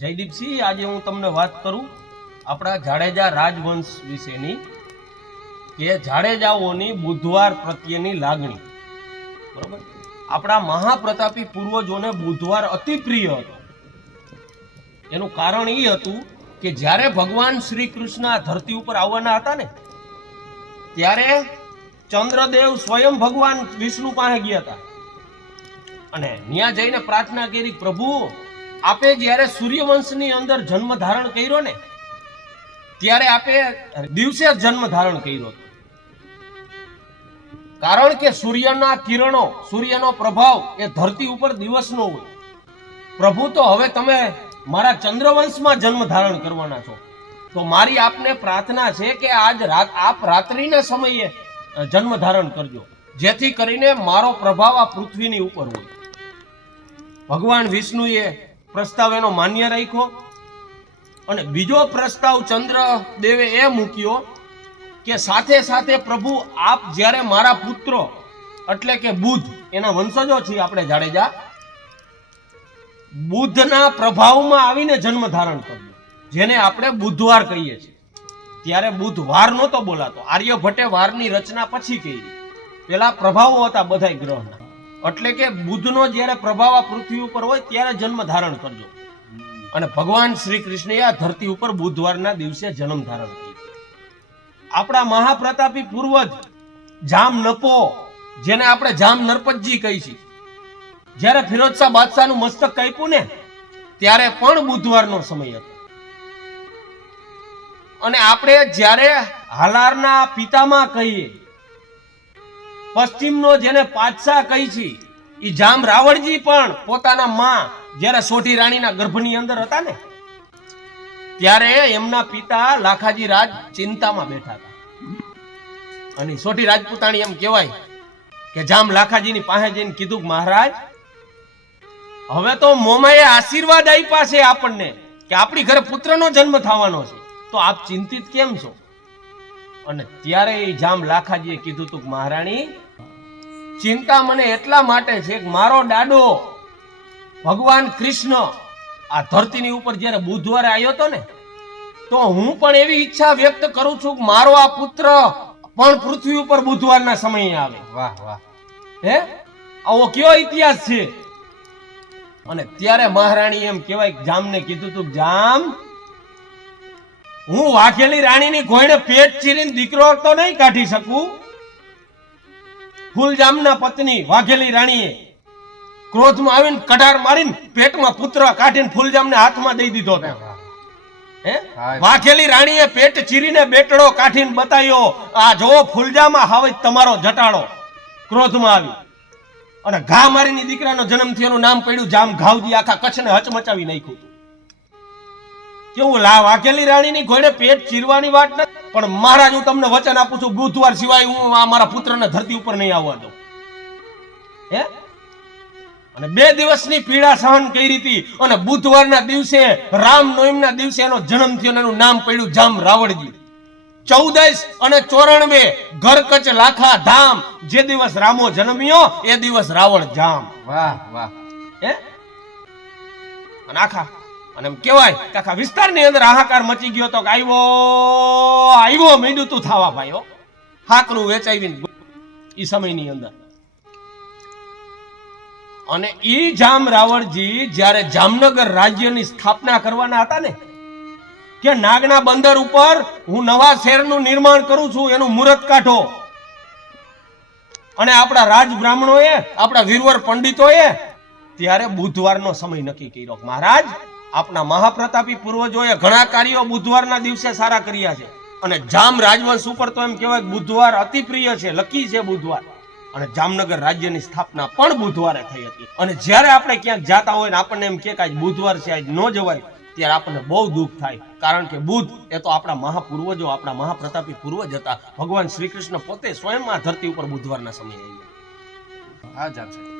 જયદીપસિંહ, આજે હું તમને વાત કરું આપણા જાડેજા રાજવંશ વિશેની કે જાડેજાઓની બુધવાર પ્રત્યેની લાગણી. બરોબર, આપણા મહાપ્રતાપી પૂર્વજોને બુધવાર અતિ પ્રિય હતો. એનું કારણ એ હતું કે જ્યારે ભગવાન શ્રી કૃષ્ણ આ ધરતી ઉપર આવવાના હતા ને, ત્યારે ચંદ્રદેવ સ્વયં ભગવાન વિષ્ણુ પાસે ગયા હતા અને ત્યાં જઈને પ્રાર્થના કરી, પ્રભુ આપે જ્યારે સૂર્યવંશની અંદર જન્મ ધારણ કર્યો ને, ત્યારે આપે દિવસે જન્મ ધારણ કર્યો. કારણ કે સૂર્યના કિરણો, સૂર્યનો પ્રભાવ એ ધરતી ઉપર દિવસનો હોય. પ્રભુ, તો હવે તમે મારા ચંદ્રવંશમાં જન્મ ધારણ કરવાના છો, તો મારી આપને પ્રાર્થના છે કે આજ આપ રાત્રિના સમયે જન્મ ધારણ કરજો, જેથી કરીને મારો પ્રભાવ આ પૃથ્વીની ઉપર હોય. ભગવાન વિષ્ણુએ પ્રસ્તાવ એનો માન્ય રાખ્યો અને બીજો પ્રસ્તાવ ચંદ્રદેવે એ મૂક્યો કે સાથે સાથે પ્રભુ આપ જ્યારે મારા પુત્રો એટલે કે બુધ, એના વંશજો છીએ આપણે જાડેજા, બુધના પ્રભાવમાં આવીને જન્મ ધારણ કરજો, જેને આપણે બુધવાર કહીએ છીએ. ત્યારે બુધવાર નહોતો બોલાતો, આર્યભટ્ટે વારની રચના પછી કરી. પેલા પ્રભાવો હતા બધા ગ્રહના, એટલે કે બુધનો જ્યારે પ્રભાવ આ પૃથ્વી ઉપર હોય ત્યારે જન્મ ધારણ કરજો. અને ભગવાન શ્રી કૃષ્ણએ આ ધરતી ઉપર બુધવારના દિવસે જન્મ ધારણ કર્યો. આપણા મહાપ્રતાપી પૂર્વજ જામ નપો, જેને આપણે જામ નરપતજી કહી છીએ, જ્યારે ફિરોજશાહ બાદશાહનું મસ્તક કાપ્યું ને, ત્યારે પણ બુધવારનો સમય હતો. અને આપણે જ્યારે હાલારના પિતામાં કહીએ, પશ્ચિમનો જેને પાતશાહ કહી છે, એ જામ રાવળજી પણ પોતાના માં જ્યારે સોઢી રાણીના ગર્ભની અંદર હતા ને, ત્યારે એમના પિતા લાખાજી રાજ ચિંતામાં બેઠા હતા. અને સોઢી રાજપૂતાણી એમ કહેવાય કે જામ લાખાજીની પાસે જઈને કીધું, મહારાજ હવે તો મોમાએ આશીર્વાદ આપ્યા છે આપણને કે આપણી ઘરે પુત્રનો જન્મ થવાનો છે, તો આપ ચિંતિત કેમ છો? અને ત્યારે એ જામ લાખાજીએ કીધું તું, મહારાણી ચિંતા મને એટલા માટે છે કે મારો દાડો ભગવાન કૃષ્ણ આ ધરતીની ઉપર જ્યારે બુધવારે આવ્યો હતો ને, તો હું પણ એવી ઈચ્છા વ્યક્ત કરું છું કે મારો આ પુત્ર પણ પૃથ્વી ઉપર બુધવારના સમયે આવે. વાહ વાહ, હે આવો કયો ઇતિહાસ છે? અને ત્યારે મહારાણી એમ કહેવાય જામને કીધું તું, જામ હું વાઘેલી રાણીની ઘોડે પેટ ચીરીને દીકરો તો નહીં કાઢી શકું. ફૂલજામના પત્ની વાઘેલી રાણીએ ક્રોધમાં આવીને કટાર મારીને પેટમાં પુત્ર કાઢીને ફૂલજામને હાથમાં દઈ દીધો. વાઘેલી રાણીએ પેટ ચીરીને બેટડો કાઢીને બતાવ્યો, આ જો ફૂલજામાં હવે તમારો જટાડો. ક્રોધમાં આવી અને ઘા મારીની દીકરાનો જન્મ થયો, એનું નામ પડ્યું જામ ઘાવજી. આખા કચ્છને હચમચાવી નાખ્યું. કેવું વાઘેલી રાણીની ઘોડે પેટ ચીરવાની વાત નથી, પણ મહારાજ હું તમને વચન આપું છું, બુધવાર સિવાય હું આ મારા પુત્રને ધરતી ઉપર નહીં આવવા દઉં. હે અને 2 દિવસની પીડા સહન કરી હતી અને બુધવારના દિવસે રામનવમીના દિવસે એનો જન્મ થયો, એનું નામ પડ્યું જામ રાવળજી. 14 અને 94 ઘર કચ લાખા ધામ, જે દિવસ રામો જન્મ્યો એ દિવસ રાવણ જામ. વાહ વાહ. હે અને આખા અને એમ કહેવાય કે આખા વિસ્તારની અંદર હાહાકાર મચી ગયો તો, આવ્યો માંડ્યું તું થાવા ભાઈઓ, હાકરું વેચાવીને એ સમયની અંદર. અને ઈ જામ રાવળજી જ્યારે જામનગર રાજ્યની સ્થાપના કરવાના હતા ને, કે નાગના બંદર ઉપર હું નવા શહેરનું નિર્માણ કરું છું, એનું મુહૂર્ત કાઢો. અને આપણા રાજ બ્રાહ્મણોએ, આપણા વીરવર પંડિતોએ ત્યારે બુધવારનો સમય નક્કી કર્યો. મહારાજ આપના મહાપ્રતાપી પૂર્વજોએ ઘણા કાર્યો બુધવારના દિવસે સારા કર્યા છે, અને જામ રાજવંશ ઉપર તો એમ કહેવાય બુધવાર અતિ પ્રિય છે, લકી છે બુધવાર. અને જામનગર રાજ્યની સ્થાપના પણ બુધવારે થઈ હતી. અને જ્યારે આપણે ક્યાંક જાતા હોય ને આપણને એમ કે આજ બુધવાર છે, આજ ન જવાય, ત્યારે આપણને બહુ દુઃખ થાય. કારણ કે બુધ એ તો આપણા મહાપૂર્વજો, આપણા મહાપ્રતાપી પૂર્વજ હતા. ભગવાન શ્રી કૃષ્ણ પોતે સ્વયં આ ધરતી ઉપર બુધવારના સમયે આવ્યા. હા જામ સાહેબ.